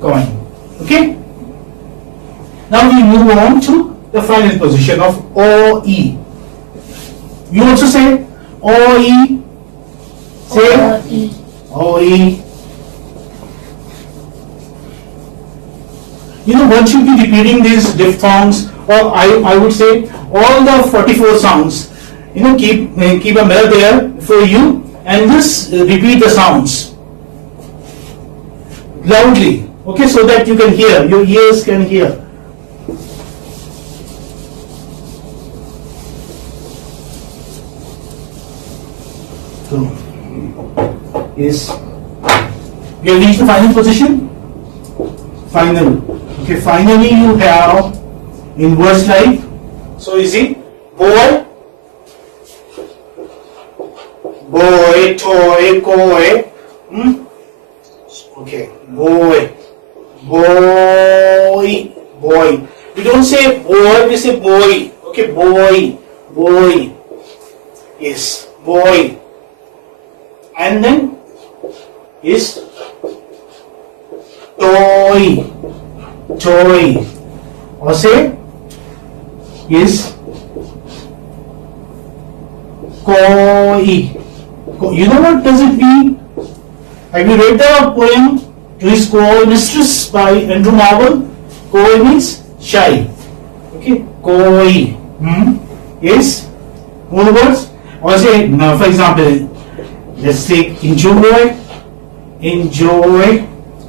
coin. Okay. Now we move on to the final position of OE. You also say OE. Say OE. OE. One should be repeating these diphthongs, or I would say all the 44 sounds. Keep a mirror there for you and just repeat the sounds loudly. Okay, so that you can hear, your ears can hear. So, yes, we have reached the final position. Final. Okay, finally you have in words like, so easy, boy, toy, koi. Okay, boy. We don't say boy, we say boy. Okay, boy. Yes, boy. And then is toy. Or say is koi. You know what does it mean? Have you read the poem To His Koi Mistress by Andrew Marvell? Koi means shy. Okay, koi. Yes. More words. Or say, now for example, let's take enjoy.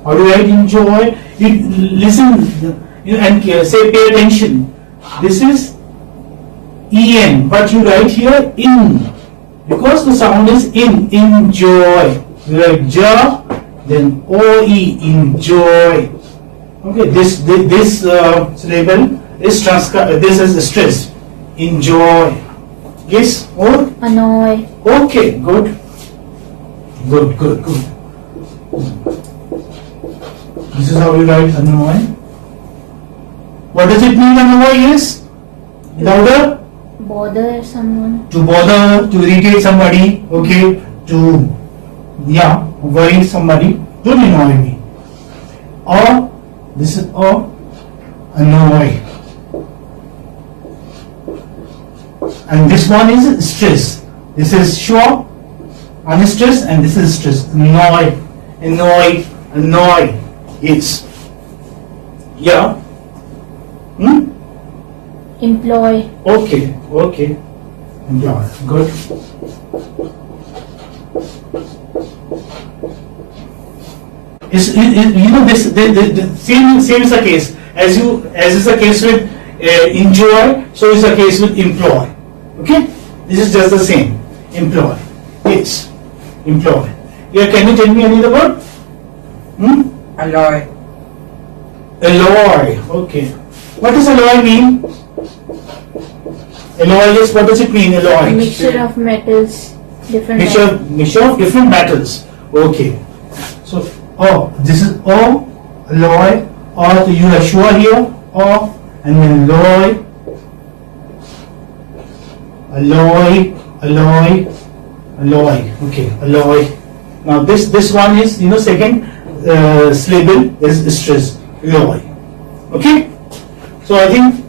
How do I write enjoy? You listen and say pay attention. This is en, but you write here in, because the sound is in. Enjoy. You write ja, then oe, enjoy. Okay, this syllable is this is stress. Enjoy. Yes, or Annoy. okay, good. This is how you write annoy. What does it mean, annoy? Yes, louder. Bother someone. To bother, to irritate somebody. Okay, to worry somebody. Don't annoy me. Or this is annoy. And this one is stress. This is sure, unstress, and this is stress. Annoy. Yes. Yeah. Employ. Okay. Employ. Good. This same is the case as is the case with enjoy. So is the case with employ. Okay. This is just the same. Employ. Yes. Employ. Yeah. Can you tell me any other word? Alloy. Alloy. Okay. What does alloy mean? Alloy, yes, what does it mean, alloy? Mixture of metals. Different. Mixture of different metals. Okay. So, this is alloy, or you are sure here, and then alloy. Okay, alloy. Now this one is, second syllable is stress. Alloy. Okay. So I think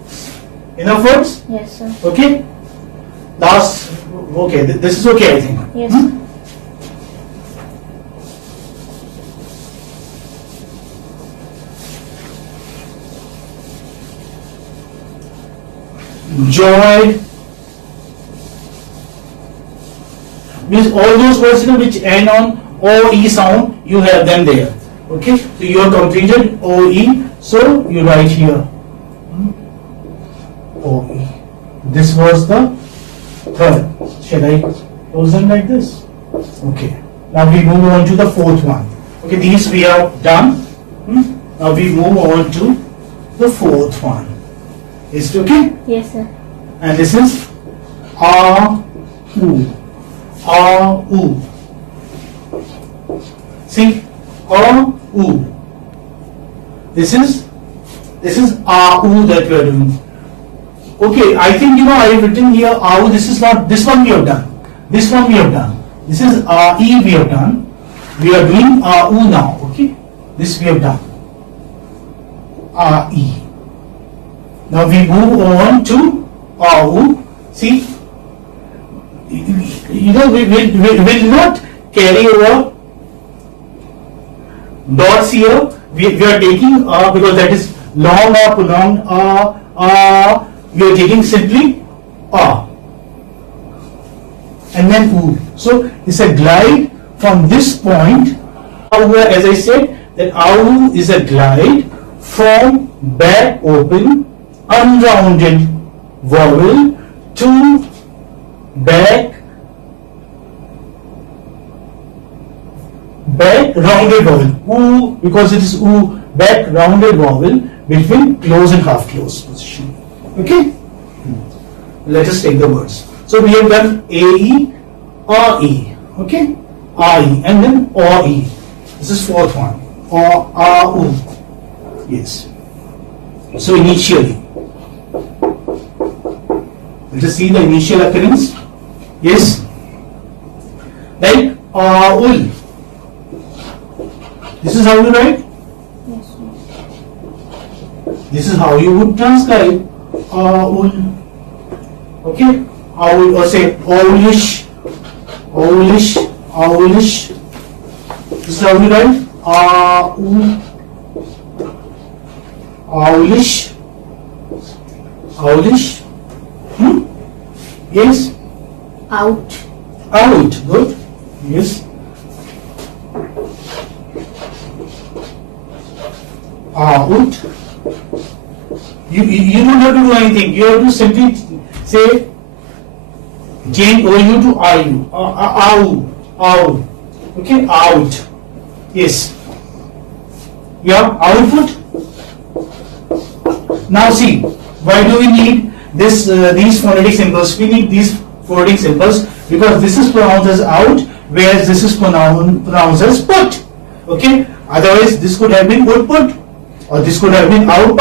enough words. Yes, sir. Okay. Last. Okay. This is okay, I think. Yes. Joy. Means all those words which end on OE sound, you have them there. Okay. So you have completed OE. So you write here OE. This was the third. Shall I close them like this? Okay. Now we move on to the fourth one. Okay, these we have done. Now we move on to the fourth one. Is it okay? Yes, sir. And this is A-U. A-U. See? A-U. This is A-U that we are doing. Okay, I think I have written here A-U. This is not, this one we have done. This one we have done. This is A-E we have done. We are doing A-U now. Okay? This we have done. RE. Now we move on to AU. See, we will not carry over dots here. We are taking because that is long or prolonged we are taking simply and then U. So it's a glide from this point. As I said, that AU is a glide from back open unrounded vowel to back rounded vowel. U, because it is U, back rounded vowel between close and half close position. Okay? Let us take the words. So we have done AE, RE, okay? RE and then OE. This is fourth one. Or RU. Yes. So initially, let us see the initial occurrence. Yes. Like AUL. This is how you write. Yes, sir. This is how you would transcribe AUL. Okay. AUL, or say AULish. AULish. AULish. This is how you write. AUL. AULish. AULish. Yes. Out. Out. Good. Yes. Out. You don't have to do anything. You have to simply say change OU to RU. Out. Okay. Out. Yes. Yeah. Output. Now see, why do we need this these phonetic symbols? We need these phonetic symbols because this is pronounced as out, whereas this is pronounced as put. Okay. Otherwise, this could have been put, or this could have been out,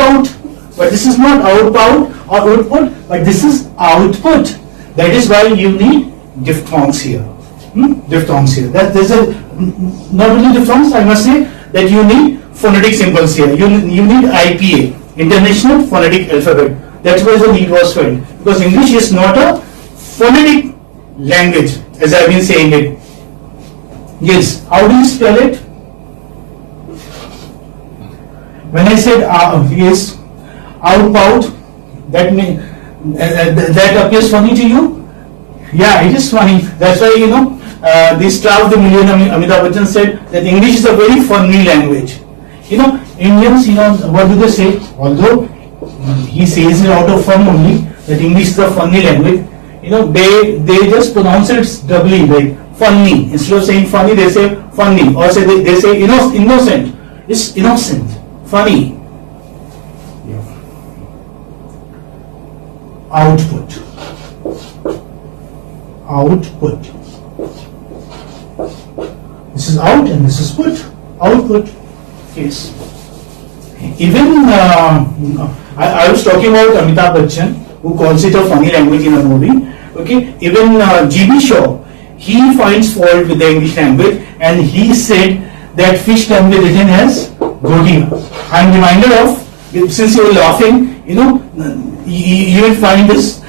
but this is not out or output, but this is output. That is why you need diphthongs here. Diphthongs here. There's a not only diphthongs. I must say that you need phonetic symbols here. You need IPA, International Phonetic Alphabet. That's why the need was felt, because English is not a phonetic language, as I've been saying it. Yes. How do you spell it? When I said yes, out, that appears funny to you? Yeah, it is funny. That's why the star of the million Amitabh Bachchan said that English is a very funny language. Indians, what do they say? Although he says it out of fun only, that English is a funny language. They just pronounce it doubly, like funny. Instead of saying funny, they say funny, or they say innocent. It's innocent, funny. Output. This is out and this is put. Output. Yes. Even I was talking about Amitabh Bachchan, who calls it a funny language in a movie. Okay. Even G.B. Shaw, he finds fault with the English language, and he said that fish can be written as goatee. I am reminded of, since you are laughing, you will find this,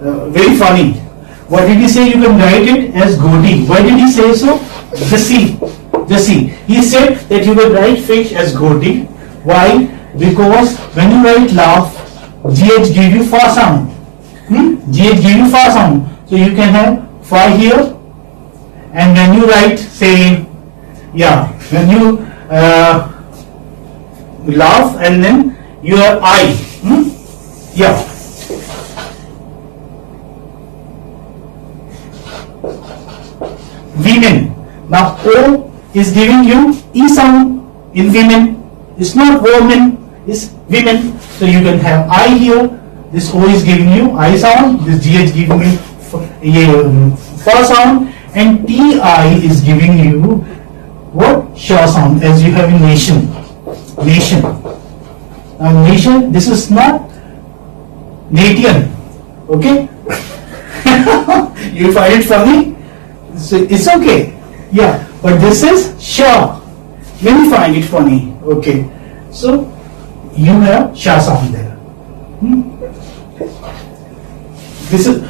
very funny. What did he say? You can write it as goatee. Why did he say so? Just see. He said that you will write fish as goatee. Why? Because when you write laugh, GH give you fa sound. GH give you fa sound. So you can have fa here, and when you write, say, when you laugh and then your I. Women. Now O is giving you E sound in women. It's not woman, it's women. So you can have I here. This O is giving you I sound. This GH giving you fa sound, and TI is giving you what? Sha sound, as you have in nation. Now nation, this is not nation. Okay? You find it funny? So it's okay. Yeah, but this is sha. Many find it funny. Okay. So you have Shah Saab there. This is,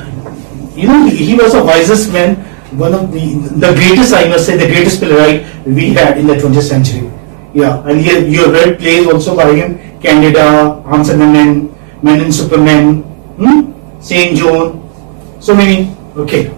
he was the wisest man, one of the greatest, I must say, the greatest playwright we had in the 20th century. Yeah, and here you have read plays also by him: Candida, Answer the Man, Men and Superman, Saint John, so many. Okay.